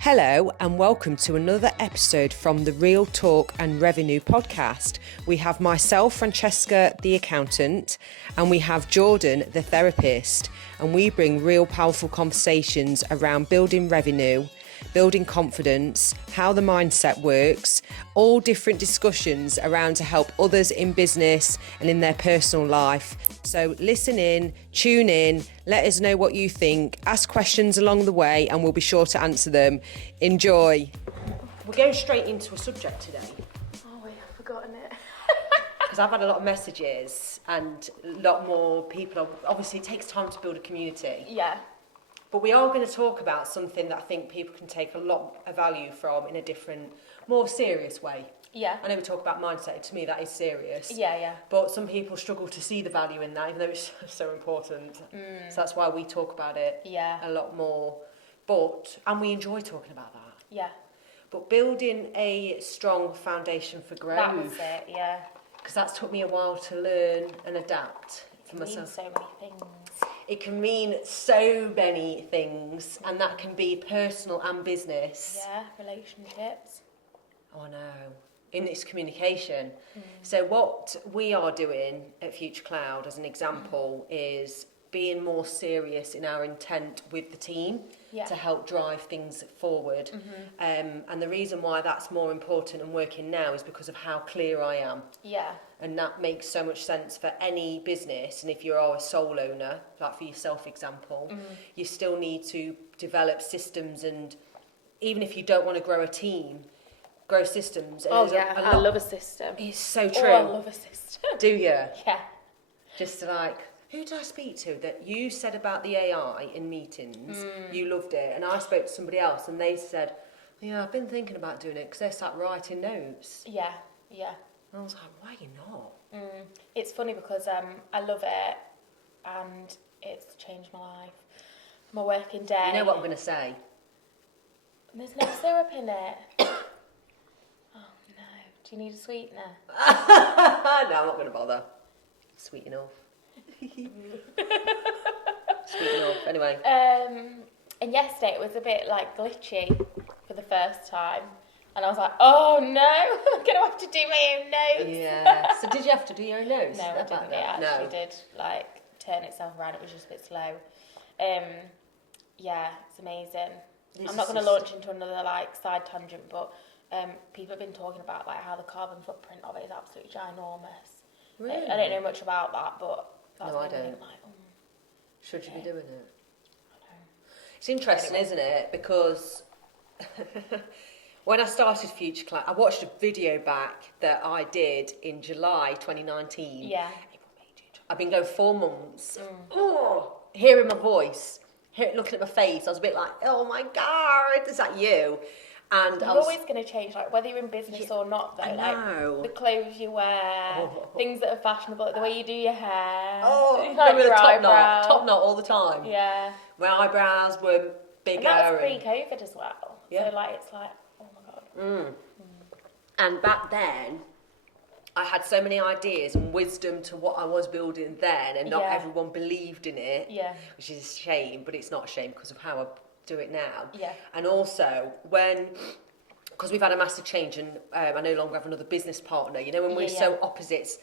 Hello and welcome to another episode from the Real Talk and Revenue podcast. We have myself, Francesca, the accountant, and we have Jordan, the therapist, and we bring real powerful conversations around building revenue, building confidence, how the mindset works, all different discussions around to help others in business and in their personal life. So listen in, tune in, let us know what you think, ask questions along the way and we'll be sure to answer them. Enjoy. We're going straight into a subject today. Oh, wait, I've forgotten it. Because I've had a lot of messages and a lot more people. Obviously, it takes time to build a community. Yeah. But we are going to talk about something that I think people can take a lot of value from in a different, more serious way. Yeah. I know we talk about mindset, to me that is serious. Yeah. But some people struggle to see the value in that, even though it's so important. So that's why we talk about it a lot more. And we enjoy talking about that. Yeah. But building a strong foundation for growth. That was it, yeah. Because that's took me a while to learn and adapt for myself. So many things. It can mean so many things, and that can be personal and business. Yeah, relationships. Oh, I know. In its communication. So what we are doing at Future Cloud, as an example, is being more serious in our intent with the team to help drive things forward. And the reason why that's more important and working now is because of how clear I am. Yeah. And that makes so much sense for any business. And if you are a sole owner, like for yourself example, you still need to develop systems. And even if you don't want to grow a team, grow systems. And I love a system. It's so true. Oh, I love a system. Do you? Yeah. Just like, who did I speak to that you said about the AI in meetings? You loved it. And I spoke to somebody else and they said, yeah, I've been thinking about doing it because they sat writing notes. Yeah. And I was like, why are you not? It's funny because I love it and it's changed my life. My working day. You know what I'm going to say? There's no syrup in it. Oh no. Do you need a sweetener? No, I'm not going to bother. Sweet enough. Sweet enough. Anyway. And yesterday it was a bit like glitchy for the first time. And I was like, oh no, I'm going to have to do my own notes. Yeah. So did you have to do your own notes? No, I didn't. It actually did like turn itself around. It was just a bit slow. Yeah, it's amazing. I'm not going to launch into another like side tangent, but people have been talking about like how the carbon footprint of it is absolutely ginormous. Really? I don't know much about that, but that's no, I one thing don't. I'm like, should you be doing it? I know. It's interesting, isn't it? Because when I started Future Cloud, I watched a video back that I did in July 2019. Yeah. I've been going 4 months. Oh, hearing my voice, looking at my face, I was a bit like, oh my God, is that you? And You're always going to change, like whether you're in business or not, though. I know. Like the clothes you wear, things that are fashionable, the way you do your hair. Oh, like with a your top knot eyebrows. all the time. Yeah. My eyebrows were bigger. And that was pre-COVID as well. Yeah. So like it's like, oh my God. And back then, I had so many ideas and wisdom to what I was building then, and not everyone believed in it. Yeah. Which is a shame, but it's not a shame because of how I do it now. Yeah. And also because we've had a massive change and I no longer have another business partner, you know, when we're so opposites,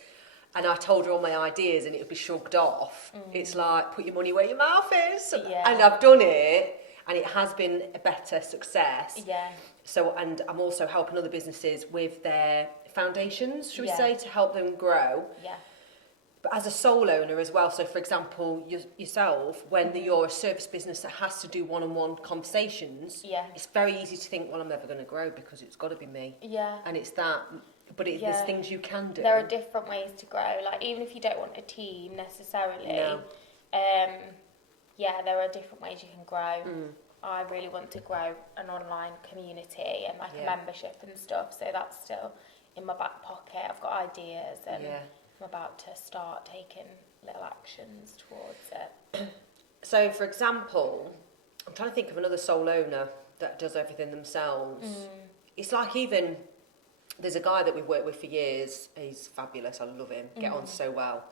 and I told her all my ideas and it would be shrugged off. It's like, put your money where your mouth is. Yeah. And I've done it and it has been a better success. Yeah. So, and I'm also helping other businesses with their foundations, should we say, to help them grow. Yeah. But as a sole owner as well, so for example, yourself, when you're a service business that has to do one-on-one conversations, it's very easy to think, well, I'm never going to grow because it's got to be me. Yeah. And it's that, but there's things you can do. There are different ways to grow. Like even if you don't want a team necessarily, there are different ways you can grow. I really want to grow an online community and like a membership and stuff. So that's still in my back pocket. I've got ideas and I'm about to start taking little actions towards it. So, for example, I'm trying to think of another sole owner that does everything themselves. It's like even, there's a guy that we've worked with for years. He's fabulous. I love him. Get on so well.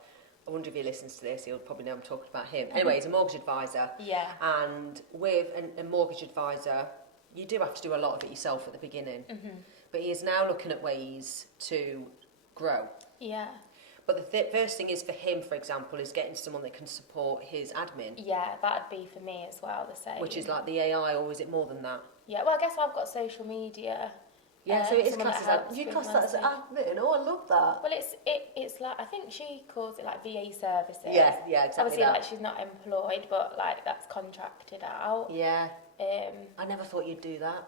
I wonder if he listens to this. He'll probably know I'm talking about him. Anyway, he's a mortgage advisor. Yeah. And with a mortgage advisor, you do have to do a lot of it yourself at the beginning. But he is now looking at ways to grow. Yeah. But the first thing is for him, for example, is getting someone that can support his admin. Yeah, that'd be for me as well, the same. Which is like the AI, or is it more than that? Yeah, well, I guess I've got social media. Yeah, so it is someone classed that as helps you with class my that as stuff. admin. Oh, I love that. Well, it's like, I think she calls it like VA services. Yeah, exactly. Obviously, that. like she's not employed, but like that's contracted out. Yeah. Um, I never thought you'd do that.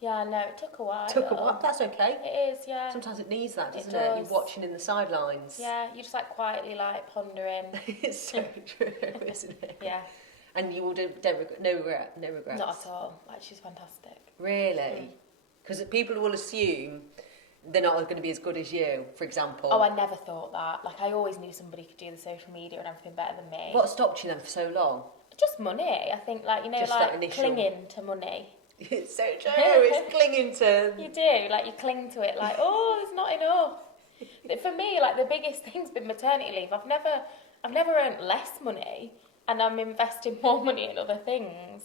Yeah, no, it took a while. Took a while. That's okay. It is, yeah. Sometimes it needs that, doesn't it? does. You're watching in the sidelines. Yeah, you just like quietly like pondering. It's so true, isn't it? Yeah. And you will do no regrets. Not at all. Like she's fantastic. Really? Because people will assume they're not going to be as good as you, for example. Oh, I never thought that. Like I always knew somebody could do the social media and everything better than me. What stopped you then for so long? Just money. I think like, you know, Just like that initial... clinging to money. It's so true. It's clinging to... You do, like you cling to it like, oh, it's not enough. But for me, like the biggest thing's been maternity leave. I've never earned less money and I'm investing more money in other things.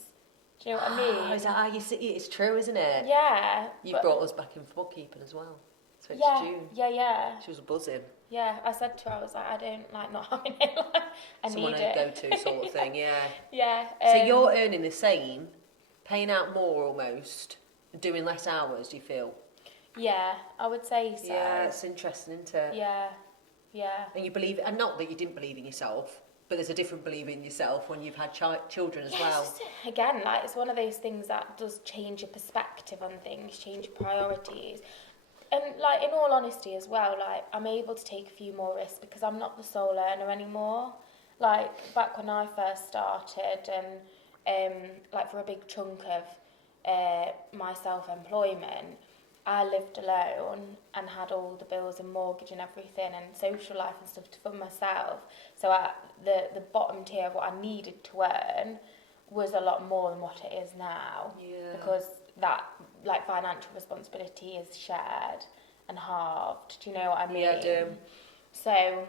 Do you know what I mean? Is that how you see it? It's true, isn't it? Yeah. You brought us back in for bookkeeping as well. So it's June. Yeah. She was buzzing. Yeah, I said to her, I was like, I don't like not having it. Like, I Someone need I'd it. go to sort of thing, yeah. Yeah. So you're earning the same, paying out more almost, doing less hours, do you feel? Yeah, I would say so. Yeah, it's interesting, isn't it? Yeah. And you believe, and not that you didn't believe in yourself, but there's a different belief in yourself when you've had children as well. It's just, again, like it's one of those things that does change your perspective on things, change your priorities. And like in all honesty as well, like I'm able to take a few more risks because I'm not the sole earner anymore. Like back when I first started and like for a big chunk of my self-employment, I lived alone and had all the bills and mortgage and everything and social life and stuff for myself. So the bottom tier of what I needed to earn was a lot more than what it is now. Yeah. Because that like financial responsibility is shared and halved. Do you know what I mean? Yeah, I do. So,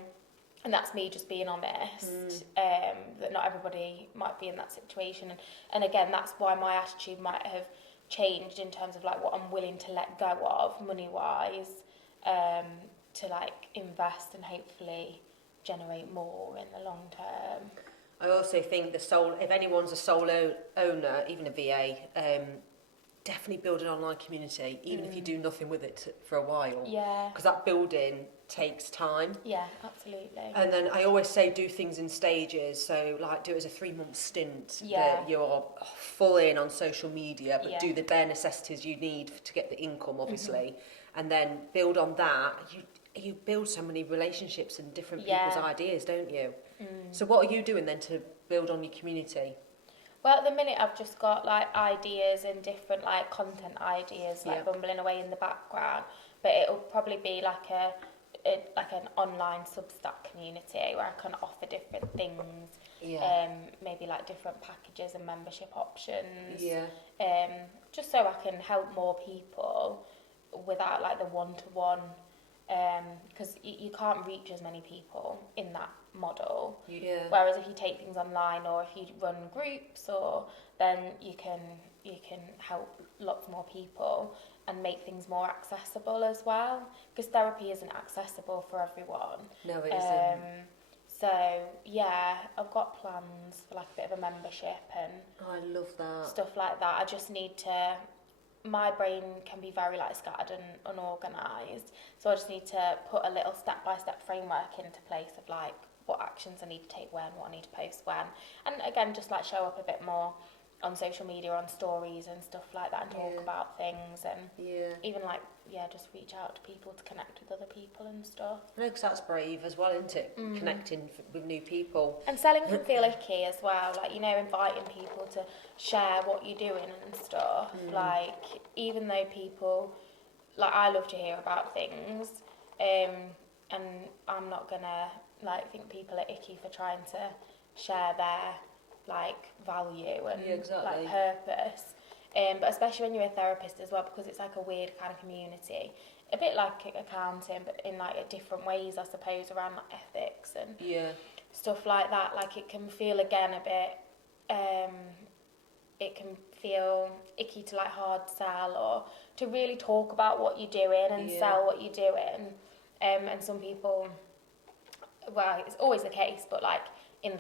and that's me just being honest, that not everybody might be in that situation. And again, that's why my attitude might have changed in terms of like what I'm willing to let go of money-wise, to like invest and hopefully generate more in the long term. I also think if anyone's a sole owner, even a VA, definitely build an online community, even if you do nothing with it for a while. Yeah. Because that building takes time. Yeah, absolutely. And then I always say do things in stages. So like do it as a 3-month stint that you're full in on social media, but do the bare necessities you need to get the income, obviously. And then build on that. You build so many relationships and different people's ideas, don't you? So what are you doing then to build on your community? Well, at the minute I've just got like ideas and different like content ideas like bumbling away in the background, but it'll probably be like like an online Substack community where I can offer different things, maybe like different packages and membership options, just so I can help more people without like the one-to-one, because you can't reach as many people in that model. Whereas if you take things online or if you run groups, or then you can help lots more people and make things more accessible as well, because therapy isn't accessible for everyone. No, it isn't. So yeah, I've got plans for like a bit of a membership and I love that. Stuff like that. I just need to. My brain can be very like scattered and unorganised, so I just need to put a little step-by-step framework into place of like what actions I need to take when, what I need to post when, and again just like show up a bit more on social media, on stories and stuff like that, and talk about things, and even like just reach out to people to connect with other people and stuff. No, because that's brave as well, isn't it? Connecting with new people. And selling can feel icky as well, like, you know, inviting people to share what you're doing and stuff. Like, even though people, like, I love to hear about things, and I'm not gonna like think people are icky for trying to share their like value and like purpose. But especially when you're a therapist as well, because it's like a weird kind of community, a bit like accounting, but in like different ways, I suppose, around like ethics and stuff like that. Like it can feel again a bit, it can feel icky to like hard sell or to really talk about what you're doing and sell what you're doing. And some people, well, it's always the case, but like in the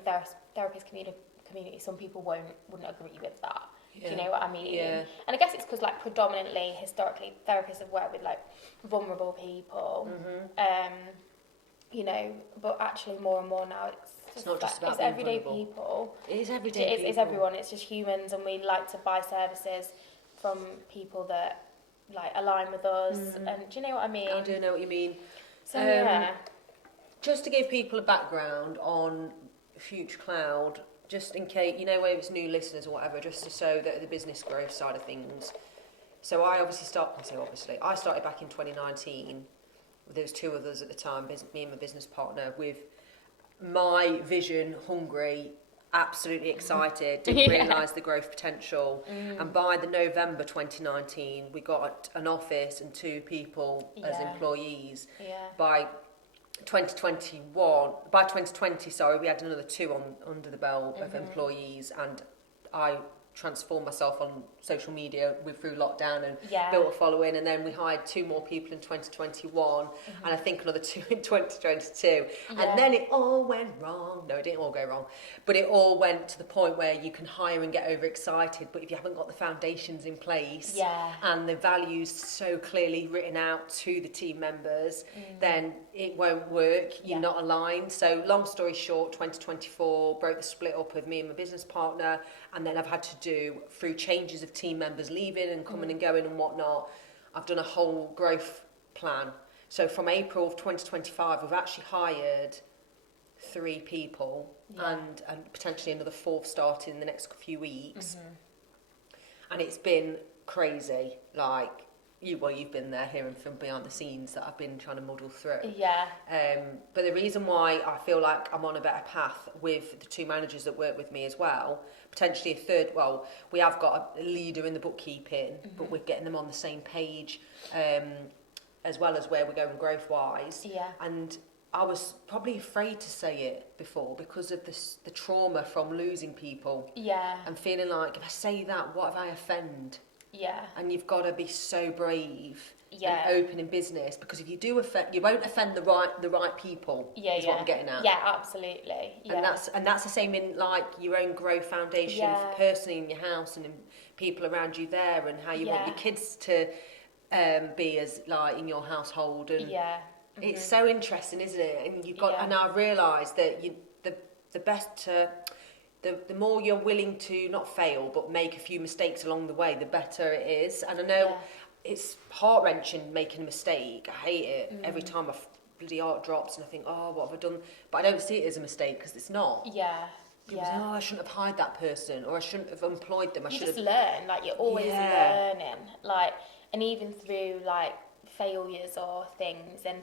therapist community, some people wouldn't agree with that. Do you know what I mean? Yeah. And I guess it's because like predominantly, historically, therapists have worked with like vulnerable people. You know, but actually more and more now it's not just about it's everyday vulnerable. People. It is everyday people. It's everyone. It's just humans, and we like to buy services from people that like align with us. And do you know what I mean? I do know what you mean. So yeah. Just to give people a background on Future Cloud, just in case, you know, whether it's new listeners or whatever, just to show that the business growth side of things. So I started back in 2019. There was two others at the time, me and my business partner, with my vision, hungry, absolutely excited, didn't realise the growth potential. And by the November 2019, we got an office and 2 people as employees. By 2020, we had another 2 under the belt of employees, and I transformed myself on social media through lockdown and built a following, and then we hired 2 more people in 2021 and I think another 2 in 2022 and then it all went wrong. No, it didn't all go wrong, but it all went to the point where you can hire and get overexcited, but if you haven't got the foundations in place and the values so clearly written out to the team members, then it won't work. You're not aligned. So long story short, 2024 broke the split up with me and my business partner, and then I've had to do, through changes of team members leaving and coming and going and whatnot, I've done a whole growth plan. So from April of 2025, we've actually hired 3 people and potentially another 4th starting in the next few weeks. And it's been crazy. Like, you've been there hearing from behind the scenes that I've been trying to muddle through. But the reason why I feel like I'm on a better path with the 2 managers that work with me as well, potentially a 3rd, well, we have got a leader in the bookkeeping, but we're getting them on the same page, as well as where we're going growth-wise. And I was probably afraid to say it before because of the trauma from losing people. And feeling like, if I say that, what if I offend? And you've got to be so brave and open in business, because if you do offend, you won't offend the right people. Is what I'm getting at. Absolutely. And that's the same in like your own growth foundation, personally in your house and in people around you there, and how you want your kids to be as like in your household. And it's so interesting, isn't it? And you've got, and I've realised that the best. The more you're willing to not fail but make a few mistakes along the way, the better it is. And I know it's heart-wrenching making a mistake. I hate it every time my bloody heart drops and I think, oh, what have I done? But I don't see it as a mistake, because it's not. People say, oh, I shouldn't have hired that person, or I shouldn't have employed them. You just learn, like you're always learning, like, and even through like failures or things. And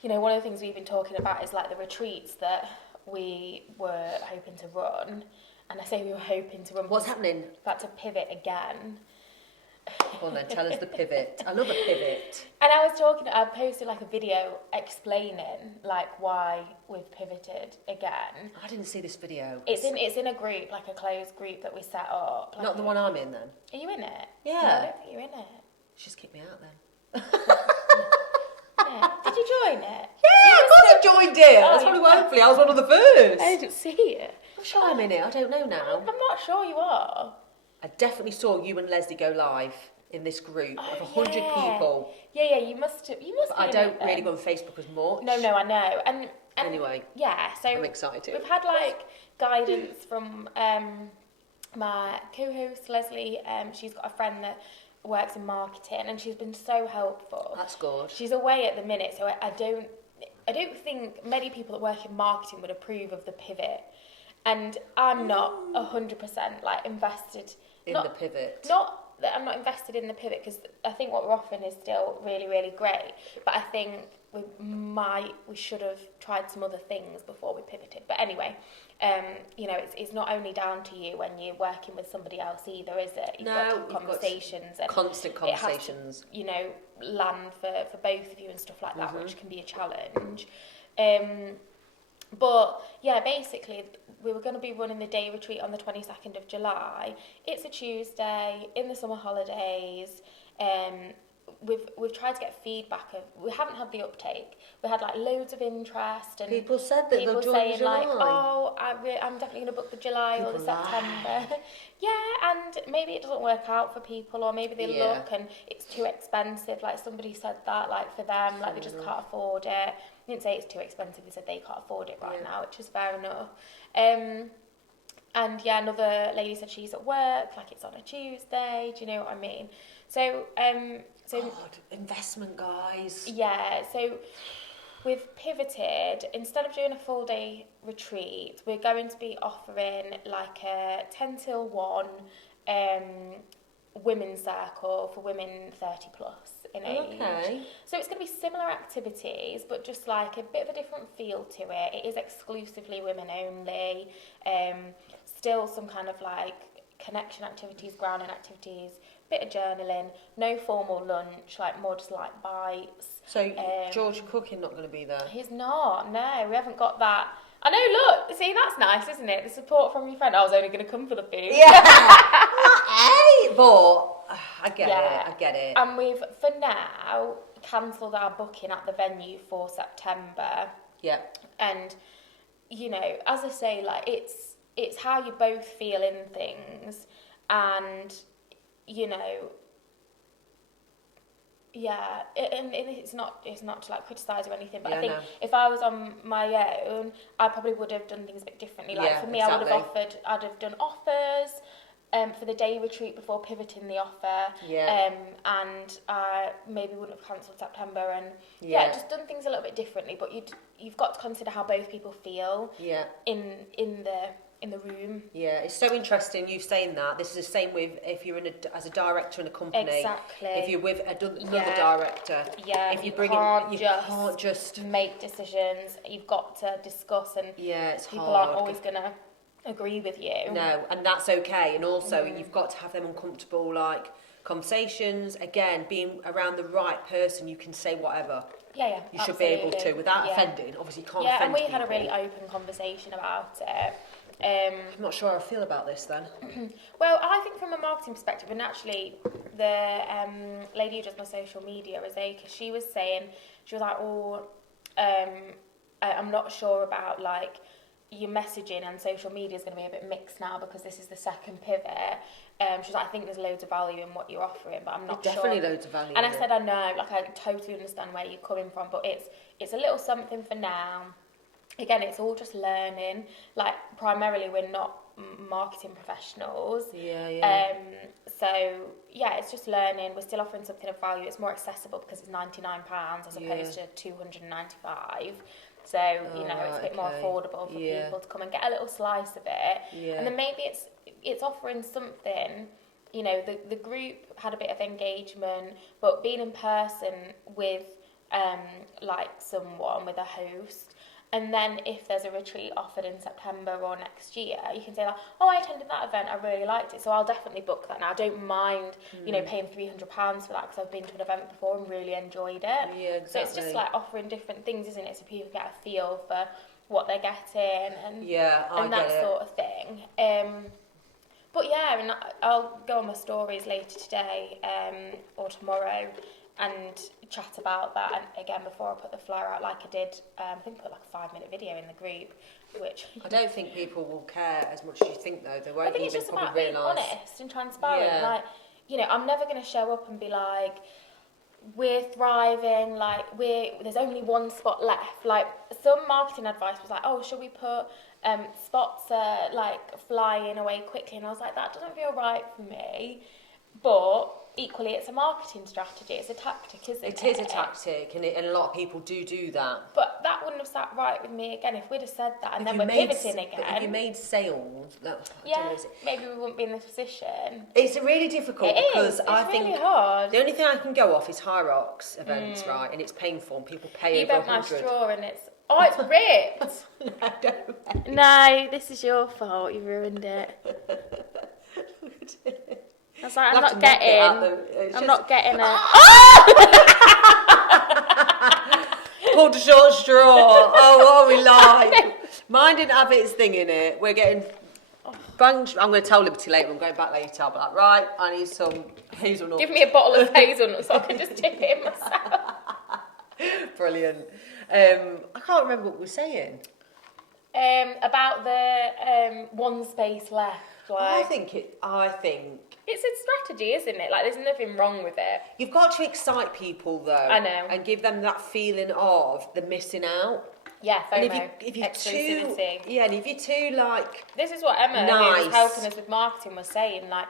you know, one of the things we've been talking about is like the retreats that we were hoping to run, and I say we were hoping to run. What's happening? About to pivot again. Go on then, tell us the pivot. I love a pivot. And I posted like a video explaining like why we've pivoted again. I didn't see this video. It's in a group, like a closed group that we set up. Like, not the one I'm in then? Are you in it? Yeah. No, I don't think you're in it. Just kick me out then. Did you join it? Yeah, of course I joined it. Hopefully I was one of the first. I didn't see it. I'm sure I'm in it. I don't know now. I'm not sure you are. I definitely saw you and Leslie go live in this group of 100 people. Yeah, you must have. But I don't really go on Facebook as much. No, I know. And anyway, so I'm excited. We've had like guidance from my co-host Leslie. She's got a friend that works in marketing, and she's been so helpful. That's good. She's away at the minute, so I don't think many people that work in marketing would approve of the pivot. And I'm not 100% like invested in the pivot. Not that I'm not invested in the pivot, because I think what we're offering is still really, really great. But I think we should have tried some other things before we pivoted. But anyway, you know, it's not only down to you when you're working with somebody else either, is it? You've got to have conversations and constant conversations. It has to, you know, land for both of you and stuff like that, which can be a challenge. But yeah, basically, we were going to be running the day retreat on the 22nd of July. It's a Tuesday in the summer holidays. We've tried to get feedback. We haven't had the uptake. We had like loads of interest and people said that people they'll join saying July. like, oh, I'm definitely going to book the July people or the September. Yeah, and maybe it doesn't work out for people, or maybe they look and it's too expensive. Like somebody said that, like for them, like they just can't afford it. They didn't say it's too expensive. They said they can't afford it right now, which is fair enough. And yeah, another lady said she's at work, like it's on a Tuesday. Do you know what I mean? So, God, investment, guys. Yeah, so we've pivoted. Instead of doing a full day retreat, we're going to be offering like a 10 till 1 women's circle for women 30 plus in age. Okay. So it's going to be similar activities, but just like a bit of a different feel to it. It is exclusively women only. Still some kind of like connection activities, grounding activities, bit of journaling, no formal lunch, like more just like bites. So George Cooking not going to be there? He's not, no, we haven't got that. I know, look, see, that's nice, isn't it? The support from your friend. I was only going to come for the food. Yeah. Hey, but I get it. And we've, for now, cancelled our booking at the venue for September. Yeah. And, you know, as I say, like, it's how you both feel in things. And, you know, yeah, and it's not to like criticise or anything, but I think if I was on my own, I probably would have done things a bit differently. Like for me, exactly. I'd have done offers for the day retreat before pivoting the offer. Yeah. And I maybe wouldn't have cancelled September and just done things a little bit differently. But you've got to consider how both people feel. Yeah. In the room. Yeah, it's so interesting you saying that. This is the same with if you're as a director in a company. Exactly. If you're with another director. Yeah. If you can't just make decisions. You've got to discuss, and it's people hard. aren't always going to agree with you. No, and that's okay. And also, you've got to have them uncomfortable conversations. Again, being around the right person, you can say whatever. Yeah, you should be able to without offending. Obviously, you can't offend and we people. had a really open conversation about it. I'm not sure how I feel about this then. Well, I think from a marketing perspective, and actually the lady who does my social media, Azeka, she was like, I'm not sure about like your messaging, and social media is going to be a bit mixed now because this is the second pivot. She's like, I think there's loads of value in what you're offering, but I'm not sure. Definitely loads of value. And I said, I know, like I totally understand where you're coming from, but it's a little something for now. Again, it's all just learning. Like, primarily, we're not marketing professionals. Yeah. So, yeah, it's just learning. We're still offering something of value. It's more accessible because it's £99 as opposed to £295. So, it's a bit more affordable for people to come and get a little slice of it. Yeah. And then maybe it's offering something. You know, the group had a bit of engagement, but being in person with, someone, with a host. And then if there's a retreat offered in September or next year, you can say like, oh, I attended that event, I really liked it, so I'll definitely book that now. I don't mind, paying £300 for that because I've been to an event before and really enjoyed it. Yeah, exactly. So it's just like offering different things, isn't it? So people get a feel for what they're getting and that sort of thing. But yeah, and I'll go on my stories later today or tomorrow and chat about that, and again before I put the flyer out, like I did, I think put like a 5-minute video in the group, which I don't think people will care as much as you think though. They won't I think even it's just probably about being realise. honest and transparent. Like, I'm never going to show up and be like, we're thriving, like there's only one spot left. Like some marketing advice was like, oh, should we put spots like flying away quickly, and I was like, that doesn't feel right for me. But equally, it's a marketing strategy. It's a tactic, isn't it? It is a tactic, and a lot of people do that. But that wouldn't have sat right with me again if we'd have said that, and then we're pivoting again. But if you made sales, maybe we wouldn't be in this position. It's really difficult because I think really hard. The only thing I can go off is High Rocks events, right? And it's painful, and people pay over 100. You bent my straw, and it's ripped. No, don't. No, this is your fault. You ruined it. I was like, I'm not getting it. Pulled a short straw. Oh, what are we like? Mine didn't have its thing in it. We're getting... I'm going to tell Liberty later. I'm going back later. I'll be like, right, I need some hazelnuts. Give me a bottle of hazelnuts so I can just dip it in myself. Brilliant. I can't remember what we were saying. About the one space left. Like, I think it's a strategy, isn't it? Like, there's nothing wrong with it. you've got to excite people though. I know. And give them that feeling of the missing out. Yeah, FOMO. And if you're too, exclusivity. and if you're too like, This is what Emma, who was helping us with marketing, was saying. Like,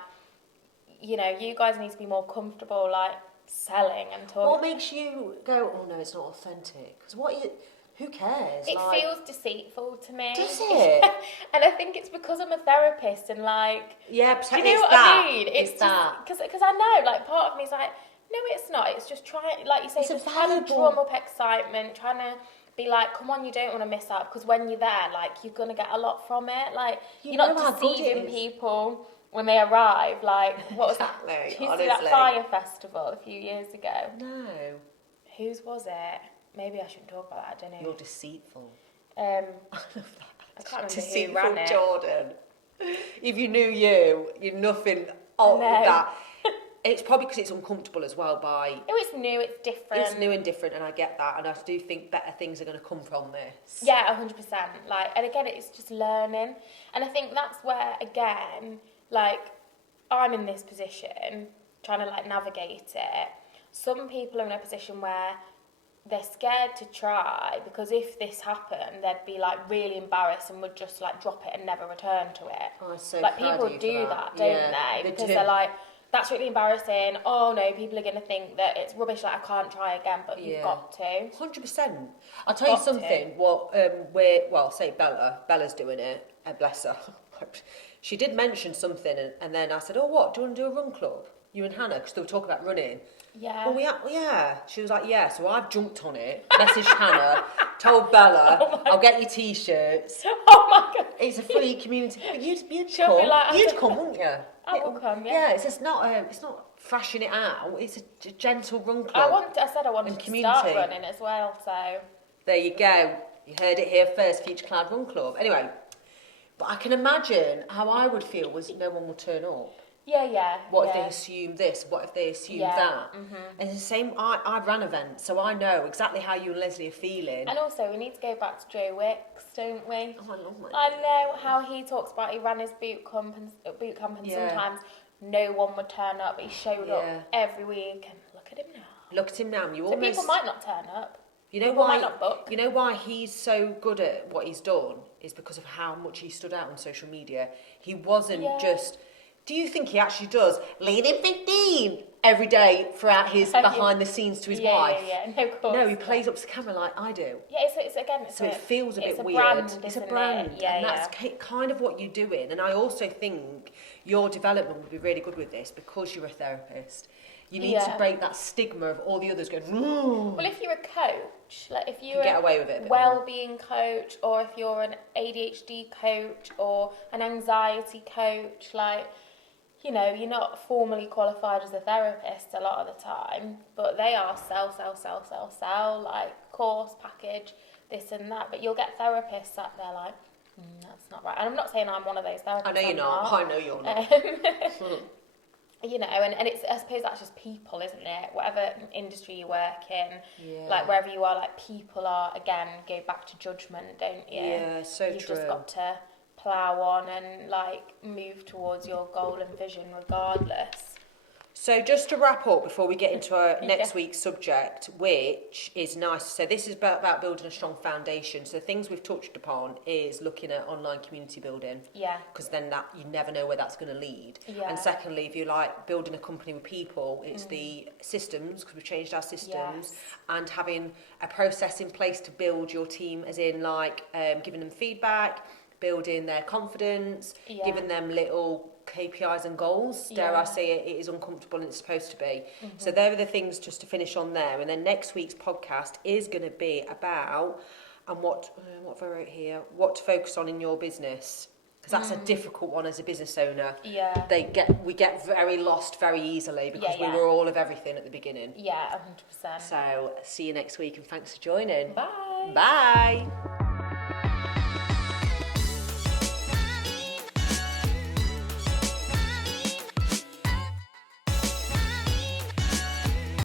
you know, you guys need to be more comfortable, like, selling and talking. what makes you go, oh no, it's not authentic? Because who cares? It like, feels deceitful to me. Does it? And I think it's because I'm a therapist and like... Yeah, do you know what I mean? It's that. Because I know, like, part of me is like, no, it's not. It's just trying, like you say, just trying to drum up excitement, trying to be like, come on, you don't want to miss out. Because when you're there, like, you're going to get a lot lot from it. Like, you're not deceiving people when they arrive. Like, what was that? Did you see that fire festival a few years ago? No. Whose was it? Maybe I shouldn't talk about that, I don't know. You're deceitful. I love that. I can't remember Deceitful who ran it. Jordan. If you knew you're nothing of that. It's probably because it's uncomfortable as well by... Oh, it's new, it's different. It's new and different, and I get that, and I do think better things are going to come from this. Yeah, 100%. Like, and again, it's just learning. And I think that's where, again, like, I'm in this position, trying to, like, navigate it. Some people are in a position where they're scared to try because if this happened, they'd be like really embarrassed and would just like drop it and never return to it. Oh, so like people do that, don't they? Because they're like, that's really embarrassing. Oh no, people are going to think that it's rubbish. Like I can't try again, but you've got to. 100%. I'll tell you something. Say Bella's doing it. Bless her. She did mention something, and then I said, "Oh, what? Do you want to do a run club? You and Hannah?" Because they were talking about running. Yeah. Well, yeah. She was like, yeah. So I've jumped on it, messaged Hannah, told Bella, I'll get you t-shirts. Oh my God. It's a free community. You'd She'll come. be like, You'd come, wouldn't you? I will come, yeah. Yeah, it's not thrashing it out. It's a gentle run club. I said I wanted to start running as well, so... There you go. You heard it here first, Future Cloud Run Club. Anyway, but I can imagine how I would feel was no one will turn up. Yeah. What if they assume this? What if they assume that? Mm-hmm. And it's the same, I ran events, so I know exactly how you and Leslie are feeling. And also, we need to go back to Joe Wicks, don't we? Oh, I love my I know how he talks about he ran his boot camp and sometimes no one would turn up, but he showed up every week, and look at him now. Look at him now. People might not turn up. You know people why? Might not book. You know why he's so good at what he's done is because of how much he stood out on social media. He wasn't just... Do you think he actually does leading 15 every day throughout his behind the scenes to his wife? Yeah. No, of course. No, he plays up to the camera like I do. Yeah, it feels a bit weird. Brand, it's a brand. Yeah, and that's kind of what you're doing. And I also think your development would be really good with this because you're a therapist. You need to break that stigma of all the others going, ooh. Well, if you're a coach, like if you're get away with it a well-being coach, or if you're an ADHD coach or an anxiety coach, like, you know, you're not formally qualified as a therapist a lot of the time, but they are sell, like course, package, this and that. But you'll get therapists sat there like, that's not right. And I'm not saying I'm one of those therapists. I know you're not. I know you're not. You know, and it's, I suppose that's just people, isn't it? Whatever industry you work in, like wherever you are, like people are, again, go back to judgment, don't you? Yeah, so true. You've just got to plough on and like move towards your goal and vision regardless. So just to wrap up before we get into our next week's subject, which is nice. So this is about building a strong foundation. So the things we've touched upon is looking at online community building. Yeah. Because then that you never know where that's going to lead. Yeah. And secondly, if you like building a company with people, it's the systems, because we've changed our systems, and having a process in place to build your team, as in like giving them feedback, building their confidence, giving them little KPIs and goals. Dare I say it is uncomfortable and it's supposed to be. So there are the things just to finish on there. And then next week's podcast is going to be about, and what have I wrote here, what to focus on in your business. Because that's a difficult one as a business owner. Yeah. We get very lost very easily because we were all of everything at the beginning. Yeah, 100%. So see you next week and thanks for joining. Bye. Bye.